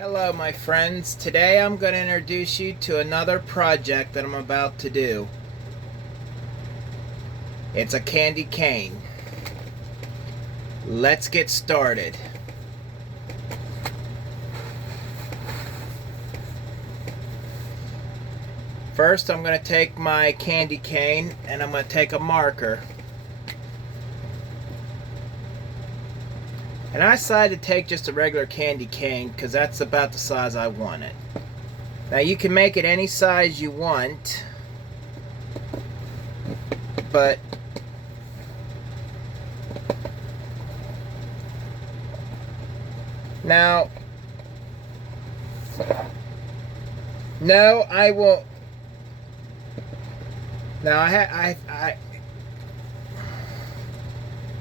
Hello my friends, today I'm going to introduce you to another project that I'm about to do. It's a candy cane. Let's get started. First I'm going to take my candy cane and I'm going to take a marker. And I decided to take just a regular candy cane because that's about the size I want it. Now you can make it any size you want, but now, no, I will. Now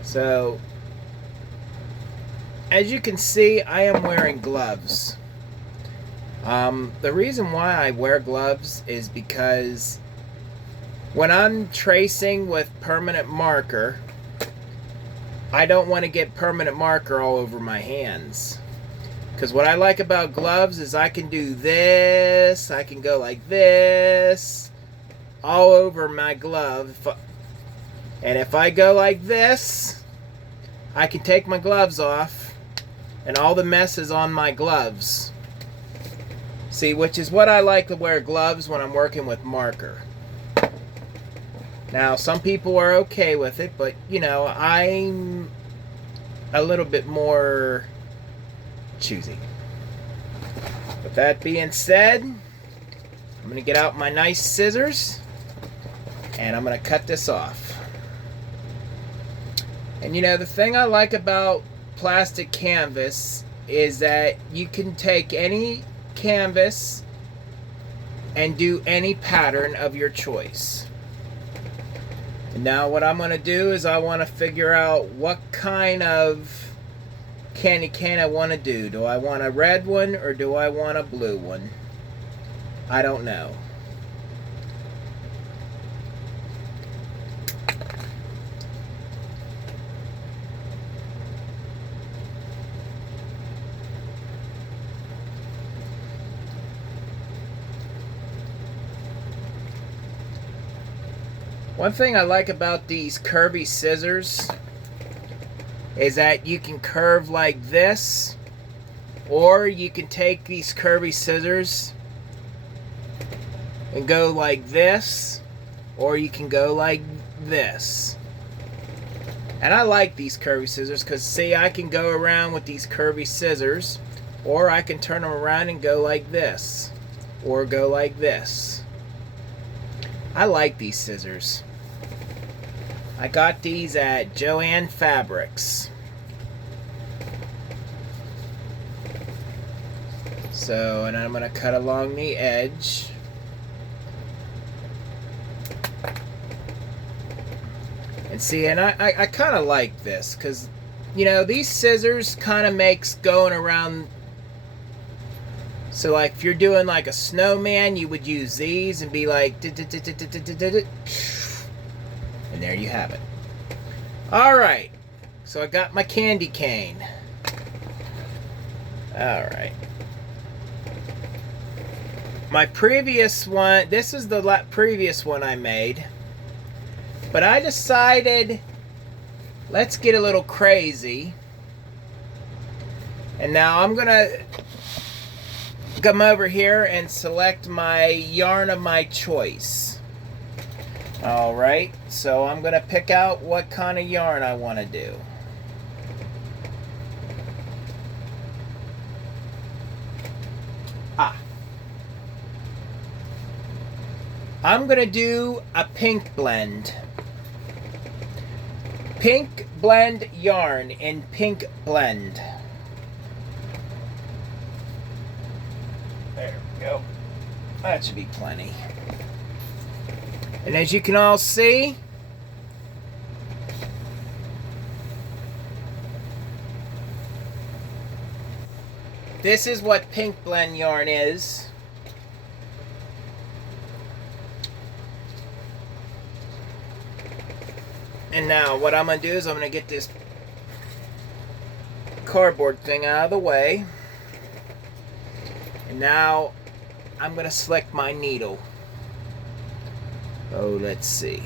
so as you can see, I am wearing gloves. The reason why I wear gloves is because when I'm tracing with permanent marker, I don't want to get permanent marker all over my hands. Because what I like about gloves is I can do this, I can go like this, all over my glove. And if I go like this, I can take my gloves off and all the mess is on my gloves. See, which is what I like to wear gloves when I'm working with marker. Now, some people are okay with it, but you know, I'm a little bit more choosy. With that being said, I'm going to get out my nice scissors and I'm going to cut this off. And you know, the thing I like about plastic canvas is that you can take any canvas and do any pattern of your choice. And now what I'm going to do is I want to figure out what kind of candy cane I want to do. Do I want a red one or do I want a blue one? I don't know. One thing I like about these curvy scissors is that you can curve like this, or you can take these curvy scissors and go like this, or you can go like this. And I like these curvy scissors because see, I can go around with these curvy scissors, or I can turn them around and go like this, or go like this. I like these scissors. I got these at Joann Fabrics. So, and I'm going to cut along the edge. And see, and I kind of like this because, you know, these scissors kind of makes going around. So like if you're doing like a snowman, you would use these and be like, and there you have it. Alright, so I got my candy cane. Alright. My previous one, this is the previous one I made. But I decided, let's get a little crazy. And now I'm going to come over here and select my yarn of my choice. Alright, so I'm going to pick out what kind of yarn I want to do. I'm going to do a pink blend. Pink blend yarn in pink blend. There we go. That should be plenty. And as you can all see, this is what pink blend yarn is. And now what I'm going to do is I'm going to get this cardboard thing out of the way. Now I'm gonna slick my needle. Oh, let's see.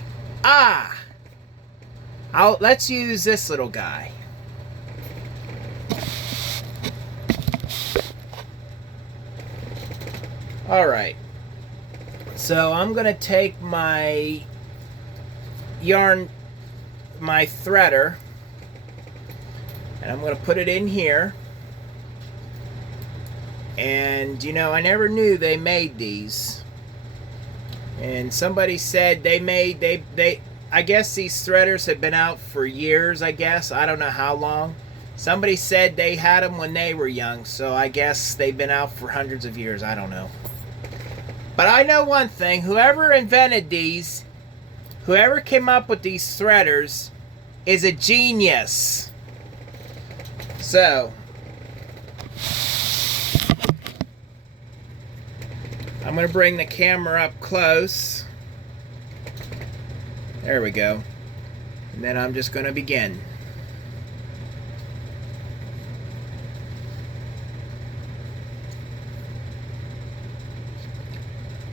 Let's use this little guy. All right. So I'm gonna take my yarn, my threader, and I'm gonna put it in here. And you know, I never knew they made these. And somebody said I guess these threaders have been out for years, I guess. I don't know how long. Somebody said they had them when they were young, so I guess they've been out for hundreds of years. I don't know. But I know one thing. Whoever invented these, whoever came up with these threaders, is a genius. So I'm going to bring the camera up close. There we go. And then I'm just going to begin.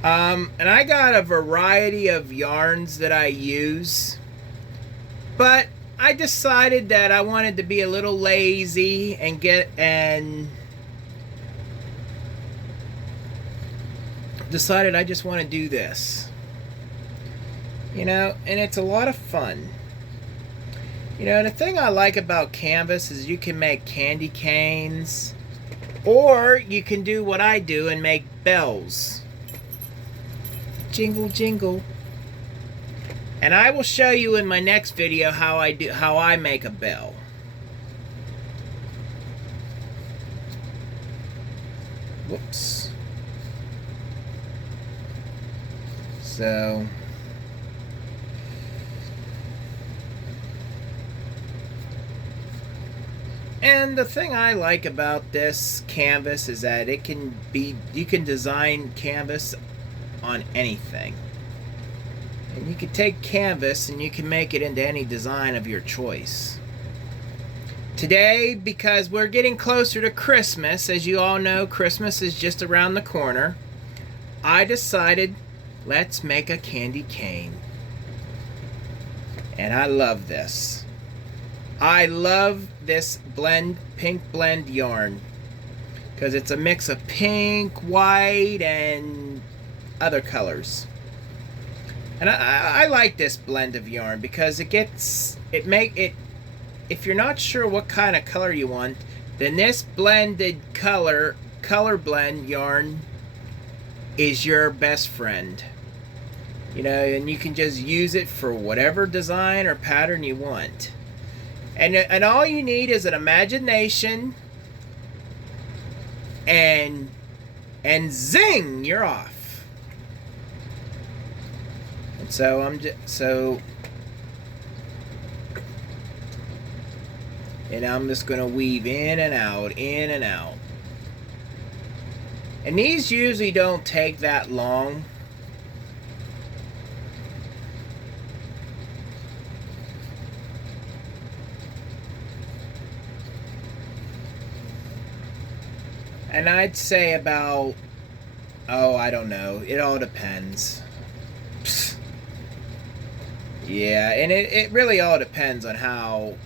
And I got a variety of yarns that I use, but I decided that I wanted to be a little lazy and decided I just want to do this. You know, and it's a lot of fun. You know, the thing I like about canvas is you can make candy canes, or you can do what I do and make bells. Jingle, jingle. And I will show you in my next video how I make a bell. Whoops. So and the thing I like about this canvas is that you can design canvas on anything. And you can take canvas and you can make it into any design of your choice. Today, because we're getting closer to Christmas, as you all know, Christmas is just around the corner, I decided let's make a candy cane. And I love this. I love this pink blend yarn, because it's a mix of pink, white, and other colors. And I like this blend of yarn because if you're not sure what kind of color you want, then this blended color blend yarn is your best friend. You know, and you can just use it for whatever design or pattern you want. And all you need is an imagination, and zing, you're off. And so I'm just going to weave in and out, in and out. And these usually don't take that long. And I'd say about, I don't know. It all depends. Psst. Yeah, and it really all depends on how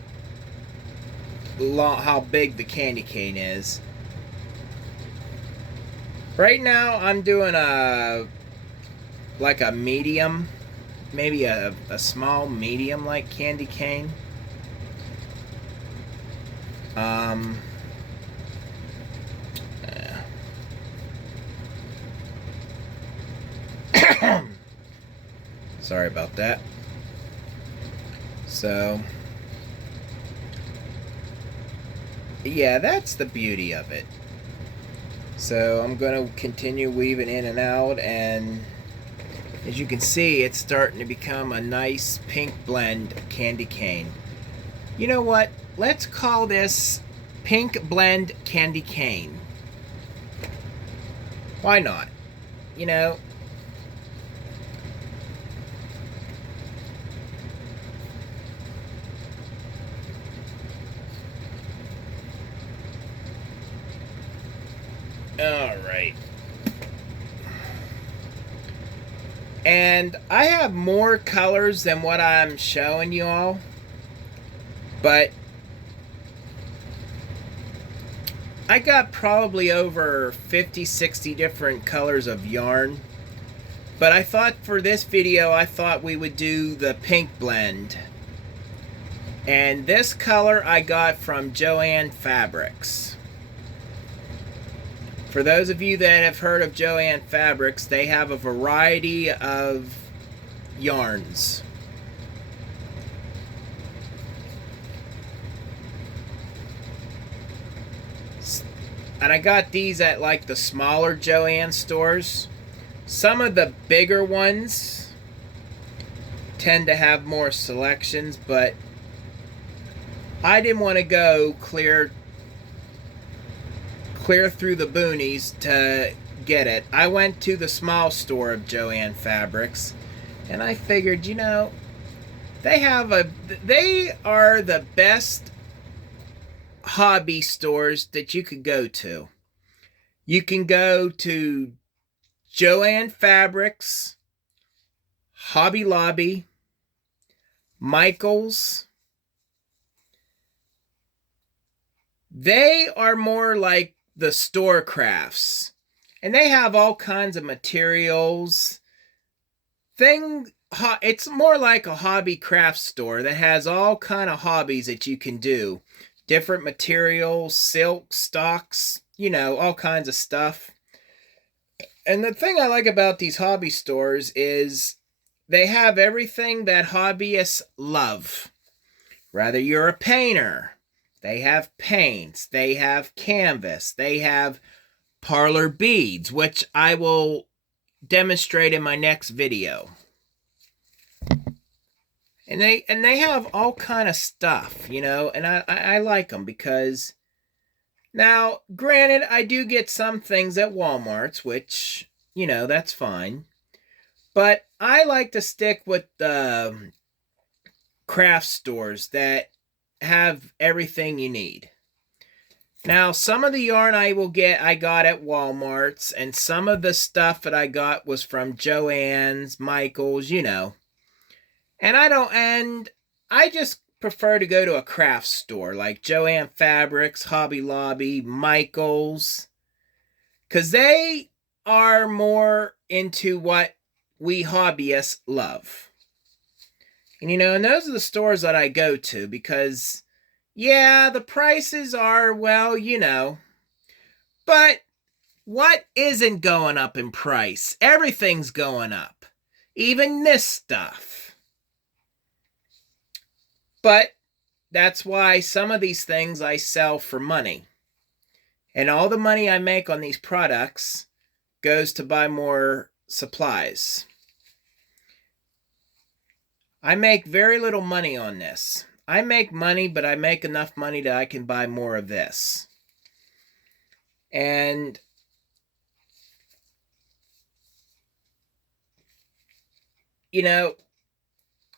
big the candy cane is. Right now, I'm doing like a medium, maybe a small medium like candy cane. Sorry about that. So, yeah, that's the beauty of it. So I'm going to continue weaving in and out, and as you can see, it's starting to become a nice pink blend candy cane. You know what? Let's call this Pink Blend Candy Cane. Why not? You know, All right. And I have more colors than what I'm showing you all, but I got probably over 50, 60 different colors of yarn. But I thought for this video, I thought we would do the pink blend. And this color I got from Joann Fabrics. For those of you that have heard of Joann Fabrics, they have a variety of yarns. And I got these at like the smaller Joann stores. Some of the bigger ones tend to have more selections, but I didn't want to go clear through the boonies to get it. I went to the small store of Joann Fabrics, and I figured, you know, they are the best hobby stores that you could go to. You can go to Joann Fabrics, Hobby Lobby, Michaels. They are more like the store crafts, and they have all kinds of materials. It's more like a hobby craft store that has all kind of hobbies that you can do. Different materials, silk, stocks, you know, all kinds of stuff. And the thing I like about these hobby stores is they have everything that hobbyists love. Whether you're a painter, they have paints, they have canvas, they have parlor beads, which I will demonstrate in my next video. And they have all kind of stuff, you know, and I like them because now, granted, I do get some things at Walmart's, which, you know, that's fine. But I like to stick with the craft stores that have everything you need. Now, some of the yarn I got at Walmart's, and some of the stuff that I got was from Joann's, Michael's, you know. And I just prefer to go to a craft store like Joann Fabrics, Hobby Lobby, Michael's, because they are more into what we hobbyists love. And you know, and those are the stores that I go to because, yeah, the prices are, well, you know, but what isn't going up in price? Everything's going up, even this stuff. But that's why some of these things I sell for money. And all the money I make on these products goes to buy more supplies. I make very little money on this. I make money, but I make enough money that I can buy more of this. And you know,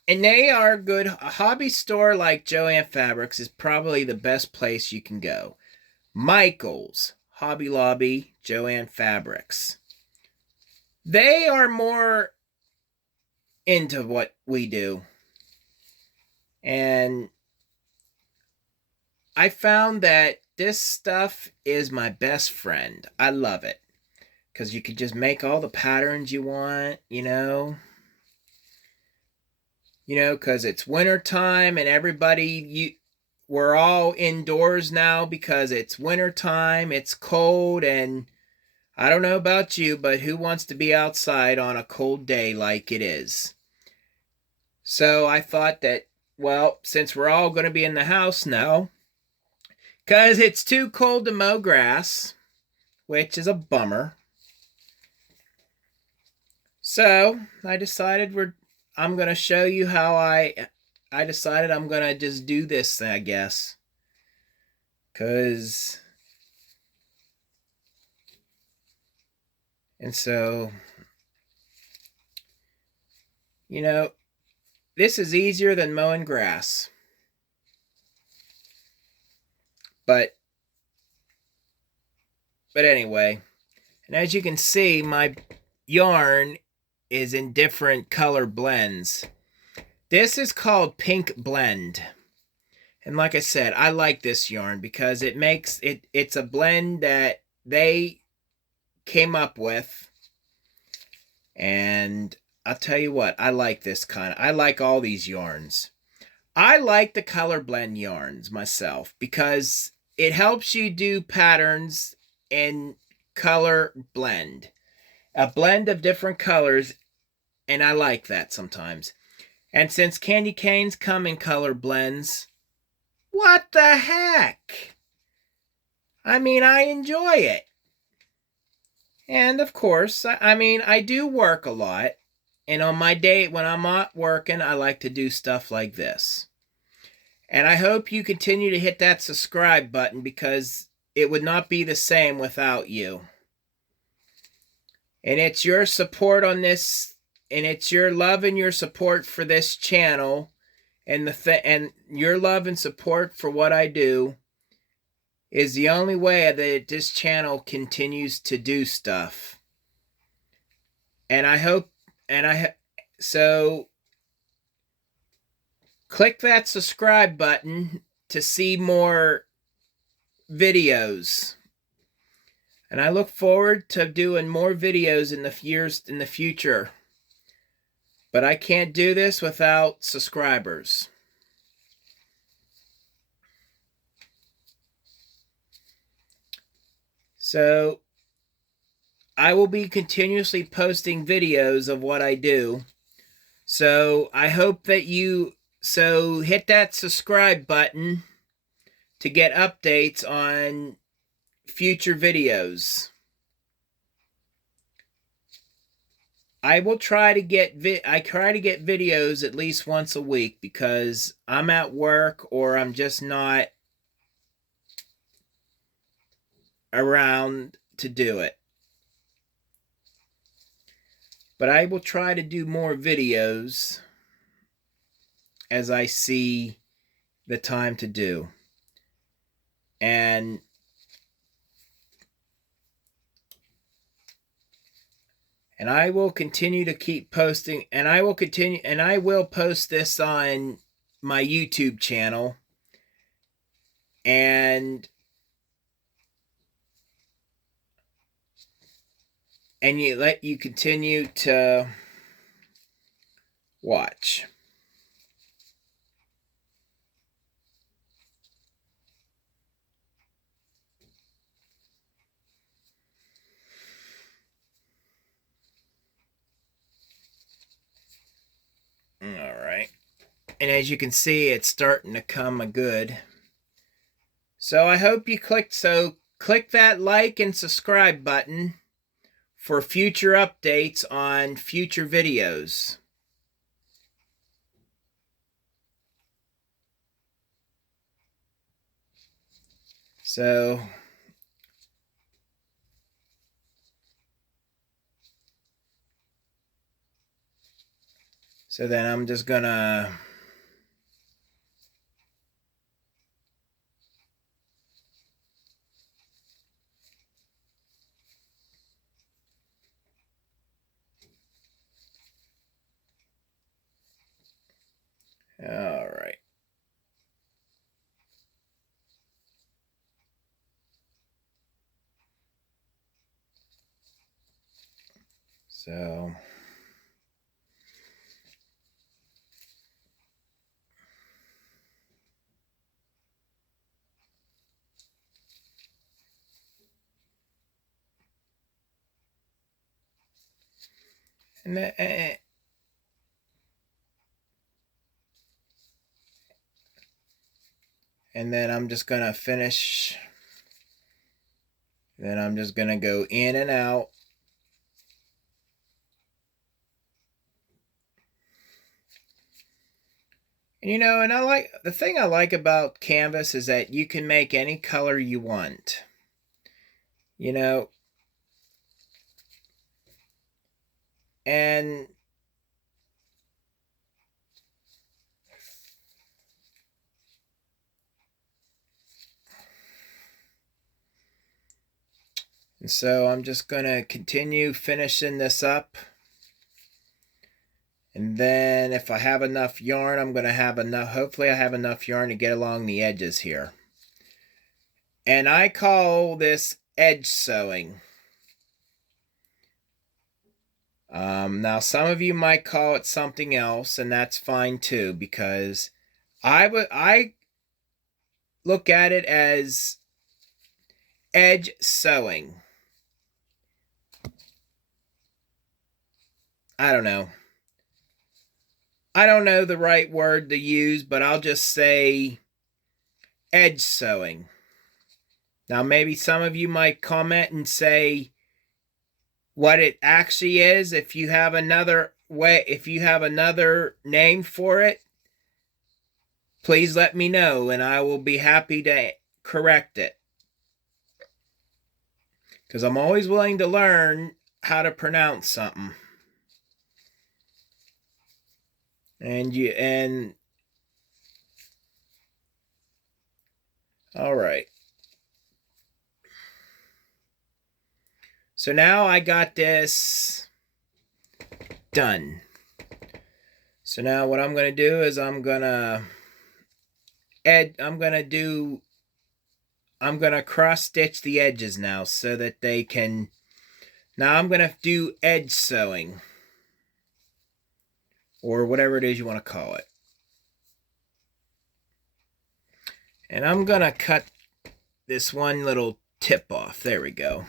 and they are good. A hobby store like Joann Fabrics is probably the best place you can go. Michael's, Hobby Lobby, Joann Fabrics. They are more into what we do. And I found that this stuff is my best friend. I love it. Because you could just make all the patterns you want, you know. You know, because it's winter time and we're all indoors now because it's winter time, it's cold, and I don't know about you, but who wants to be outside on a cold day like it is? So I thought that, well, since we're all going to be in the house now, because it's too cold to mow grass, which is a bummer. So I decided I'm going to show you how I decided I'm going to just do this, I guess. And so, you know, this is easier than mowing grass. But But anyway, and as you can see, my yarn is in different color blends. This is called Pink Blend. And like I said, I like this yarn because it's a blend that they came up with. And I'll tell you what, I like I like all these yarns. I like the color blend yarns myself because it helps you do patterns in color blend. A blend of different colors, and I like that sometimes. And since candy canes come in color blends, what the heck? I mean, I enjoy it. And of course, I do work a lot. And on my day, when I'm not working, I like to do stuff like this. And I hope you continue to hit that subscribe button because it would not be the same without you. And it's your support on this, and it's your love and your support for this channel, and and your love and support for what I do is the only way that this channel continues to do stuff. And I hope, so click that subscribe button to see more videos. And I look forward to doing more videos in the future. But I can't do this without subscribers. So I will be continuously posting videos of what I do. So I hope that so hit that subscribe button to get updates on future videos. I will try to get videos at least once a week because I'm at work or I'm just not around to do it. But I will try to do more videos as I see the time to do. And I will continue to keep posting, and I will post this on my YouTube channel. And you continue to watch. All right. And as you can see, it's starting to come a good. So I hope you click that like and subscribe button for future updates on future videos. So then I'm just gonna all right. So and then I'm just gonna finish. Then I'm just gonna go in and out. And and the thing I like about canvas is that you can make any color you want. And And so I'm just going to continue finishing this up. And then if I have enough yarn, I'm going to have enough, hopefully I have enough yarn to get along the edges here. And I call this edge sewing. Now some of you might call it something else, and that's fine too, because I look at it as edge sewing. I don't know. I don't know the right word to use, but I'll just say edge sewing. Now maybe some of you might comment and say what it actually is. If you have another way, if you have another name for it, please let me know and I will be happy to correct it. Because I'm always willing to learn how to pronounce something. And all right. So now I got this done. So now what I'm going to do is I'm going to cross stitch the edges now so that they can. Now I'm going to do edge sewing, or whatever it is you want to call it. And I'm going to cut this one little tip off. There we go.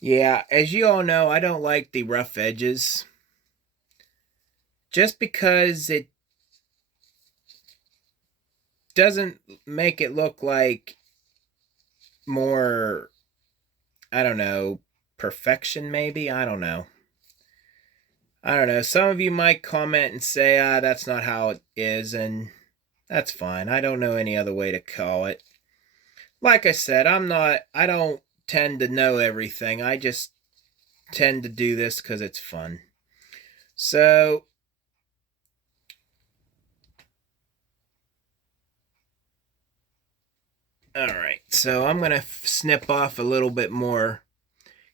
Yeah, as you all know, I don't like the rough edges. Just because it doesn't make it look like more, I don't know, perfection maybe? I don't know. Some of you might comment and say, that's not how it is, and that's fine. I don't know any other way to call it. Like I said, I don't tend to know everything. I just tend to do this because it's fun. So, alright, so I'm going to snip off a little bit more.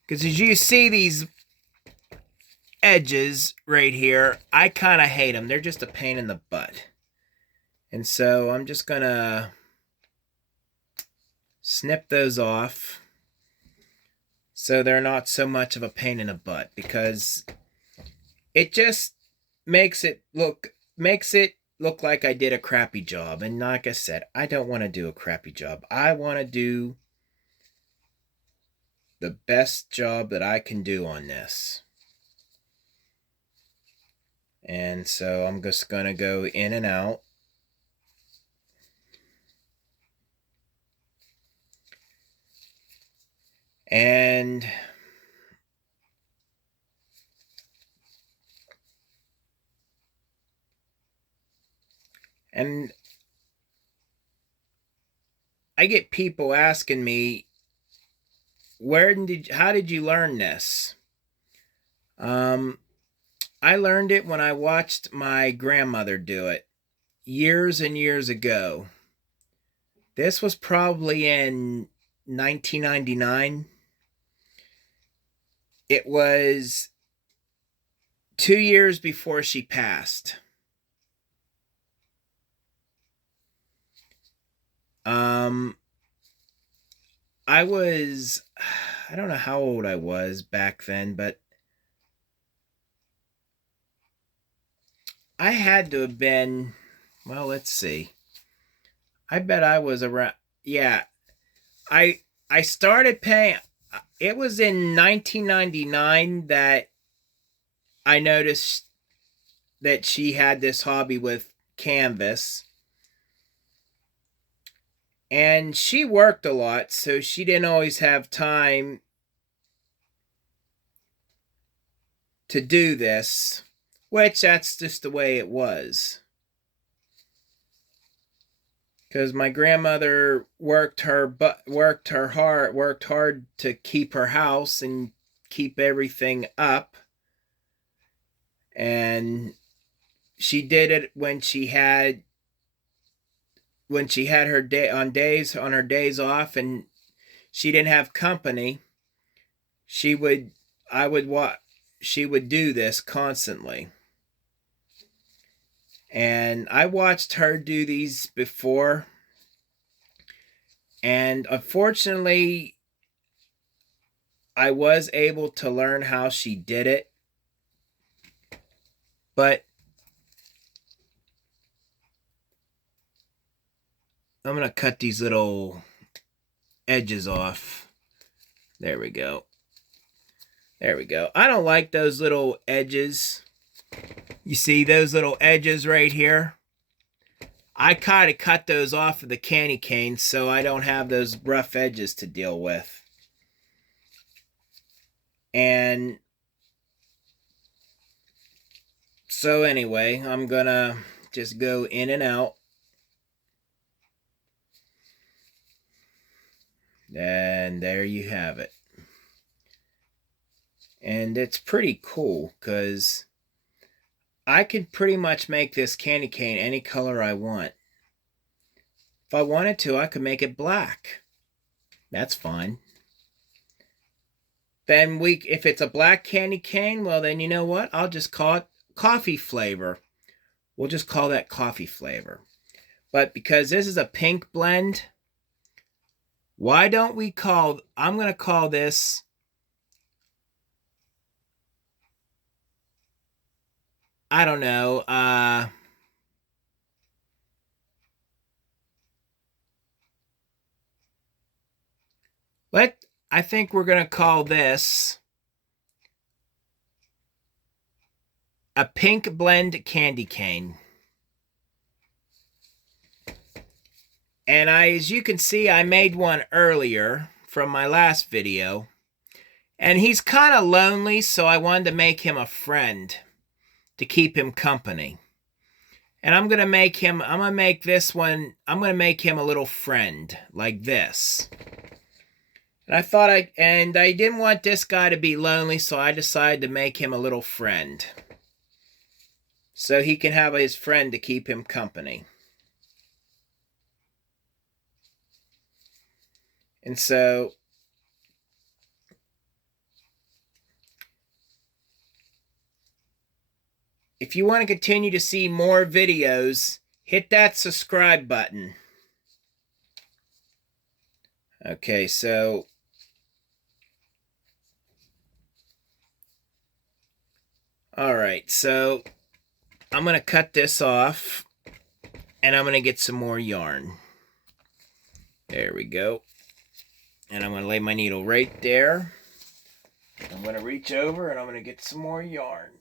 Because as you see these edges right here, I kind of hate them. They're just a pain in the butt. And so I'm just going to snip those off so they're not so much of a pain in the butt, because it just makes it look like I did a crappy job. And like I said, I don't want to do a crappy job. I want to do the best job that I can do on this. And so I'm just going to go in and out. And I get people asking me, how did you learn this? I learned it when I watched my grandmother do it years and years ago. This was probably in 1999. It was 2 years before she passed. I don't know how old I was back then, but I had to have been, well, let's see. I bet I was around, yeah. I started paying, it was in 1999 that I noticed that she had this hobby with canvas. And she worked a lot, so she didn't always have time to do this, which that's just the way it was. Because my grandmother worked hard to keep her house and keep everything up. And she did it when she had her days off, and she didn't have company, she would do this constantly. And I watched her do these before, and unfortunately I was able to learn how she did it, but I'm going to cut these little edges off. There we go. There we go. I don't like those little edges. You see those little edges right here? I kind of cut those off of the candy cane so I don't have those rough edges to deal with. And so anyway, I'm gonna just go in and out. And there you have it. And it's pretty cool because I could pretty much make this candy cane any color I want. If I wanted to, I could make it black. That's fine. Then if it's a black candy cane, well then you know what? I'll just call it coffee flavor. We'll just call that coffee flavor. But because this is a pink blend, why don't we call, I'm going to call this I don't know, I think we're going to call this a pink blend candy cane. And as you can see, I made one earlier from my last video. And he's kind of lonely, so I wanted to make him a friend to keep him company. And I'm going to make him a little friend like this. And I didn't want this guy to be lonely, so I decided to make him a little friend. So he can have his friend to keep him company. And so if you want to continue to see more videos, hit that subscribe button. Okay, so all right, so I'm going to cut this off and I'm going to get some more yarn. There we go. And I'm going to lay my needle right there. I'm going to reach over and I'm going to get some more yarn.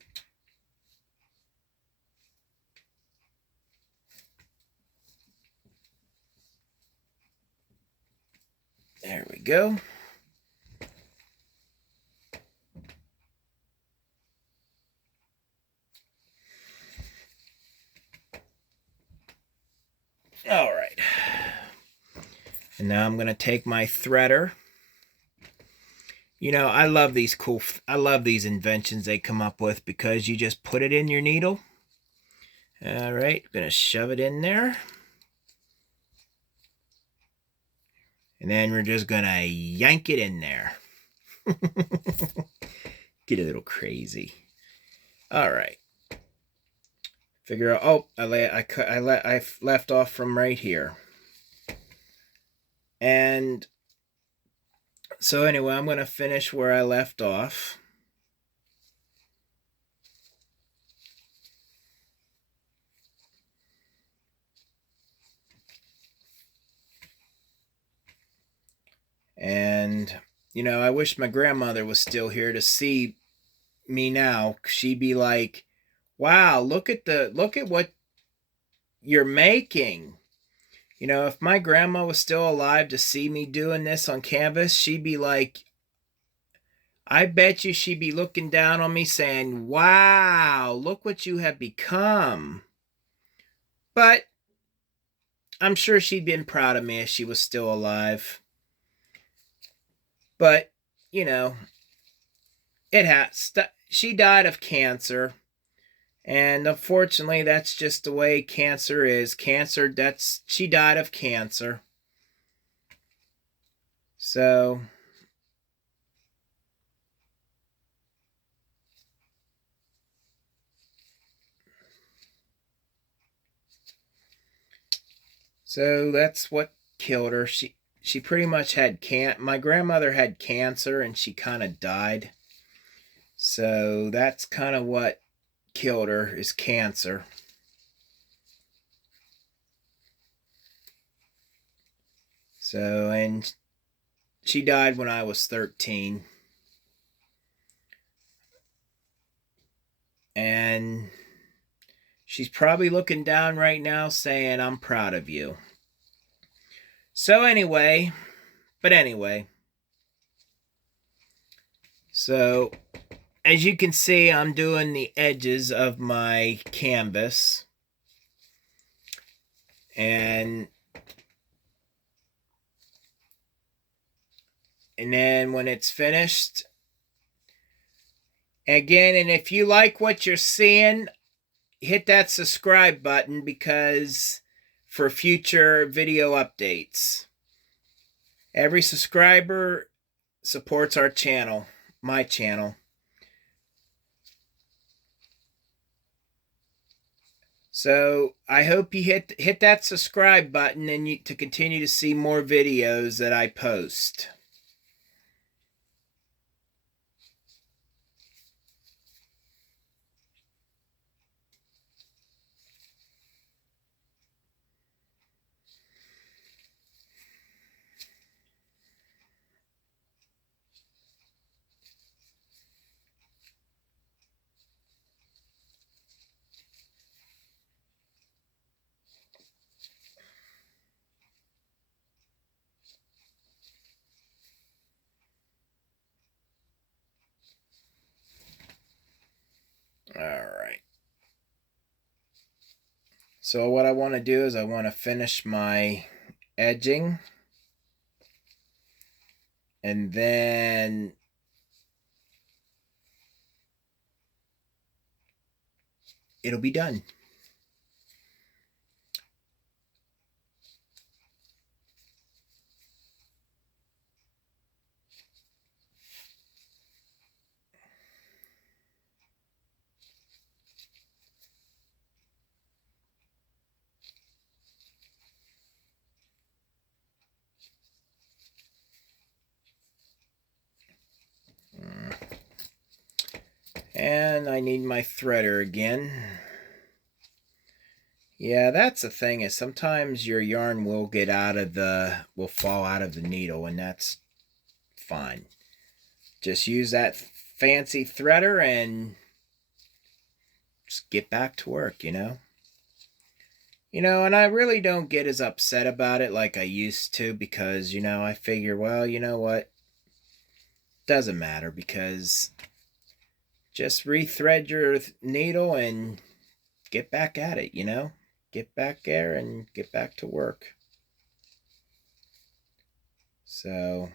There we go. All right. And now I'm going to take my threader. You know, I love these inventions they come up with because you just put it in your needle. All right, going to shove it in there. And then we're just going to yank it in there. Get a little crazy. All right. Figure out, oh, I left off from right here. And so anyway, I'm going to finish where I left off. And, you know, I wish my grandmother was still here to see me now. She'd be like, wow, look at what you're making. You know, if my grandma was still alive to see me doing this on canvas, she'd be like, I bet you she'd be looking down on me saying, wow, look what you have become. But I'm sure she'd been proud of me if she was still alive. But, you know, she died of cancer. And unfortunately, that's just the way cancer is. She died of cancer. So that's what killed her. She pretty much had my grandmother had cancer and she kind of died. So that's kind of what killed her, is cancer. So, and she died when I was 13. And she's probably looking down right now saying, I'm proud of you. So anyway, so as you can see, I'm doing the edges of my canvas. And then when it's finished, again, and if you like what you're seeing, hit that subscribe button, because for future video updates. Every subscriber supports our channel, my channel. So I hope you hit that subscribe button and to continue to see more videos that I post. All right. So what I want to do is I want to finish my edging, and then it'll be done. And I need my threader again. Yeah, that's the thing, is sometimes your yarn will fall out of the needle, and that's fine. Just use that fancy threader and just get back to work, you know? And I really don't get as upset about it like I used to, because, I figure, well, you know what? Doesn't matter, because just rethread your needle and get back at it, Get back there and get back to work. So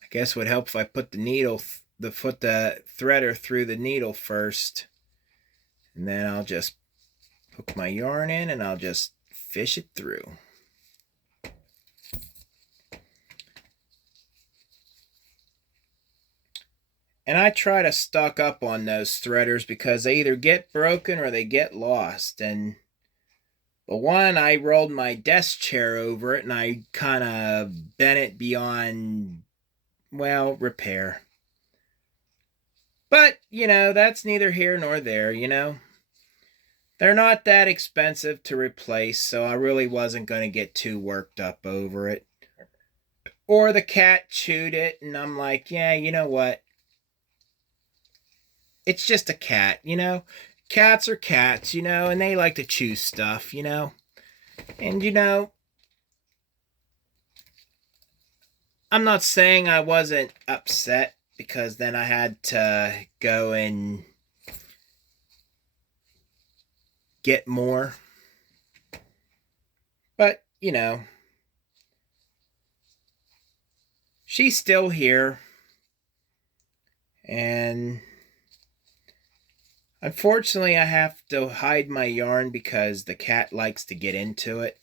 I guess would help if I put the threader through the needle first, and then I'll just hook my yarn in and I'll just fish it through. And I try to stock up on those threaders, because they either get broken or they get lost. And the one, I rolled my desk chair over it and I kind of bent it beyond, well, repair. But, that's neither here nor there, They're not that expensive to replace, so I really wasn't going to get too worked up over it. Or the cat chewed it, and I'm like, yeah, you know what? It's just a cat, Cats are cats, and they like to chew stuff, And, I'm not saying I wasn't upset, because then I had to go and get more. But, you know, she's still here. And unfortunately, I have to hide my yarn because the cat likes to get into it.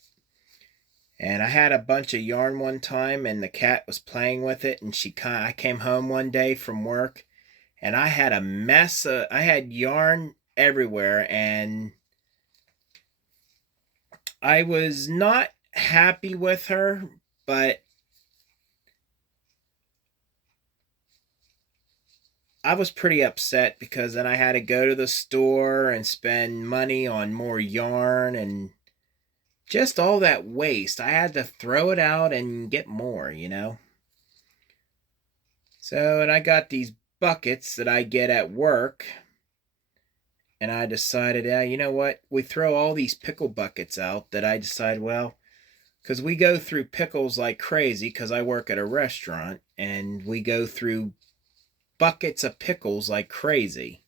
And I had a bunch of yarn one time, and the cat was playing with it, and I came home one day from work, and I had a mess. I had yarn everywhere, and I was not happy with her, but I was pretty upset because then I had to go to the store and spend money on more yarn and just all that waste. I had to throw it out and get more, you know? So, and I got these buckets that I get at work, and I decided, you know what? We throw all these pickle buckets out, that I decided, well, because we go through pickles like crazy, because I work at a restaurant, and we go through buckets of pickles like crazy.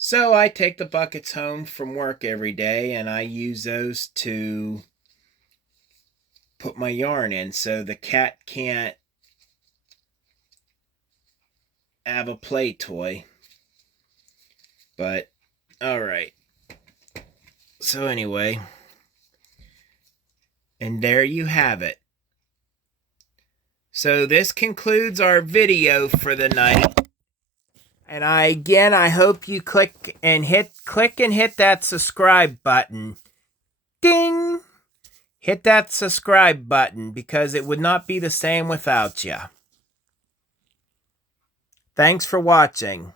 So I take the buckets home from work every day, and I use those to put my yarn in so the cat can't have a play toy. But, alright. So anyway, and there you have it. So this concludes our video for the night. And I hope you click and hit that subscribe button. Ding! Hit that subscribe button, because it would not be the same without you. Thanks for watching.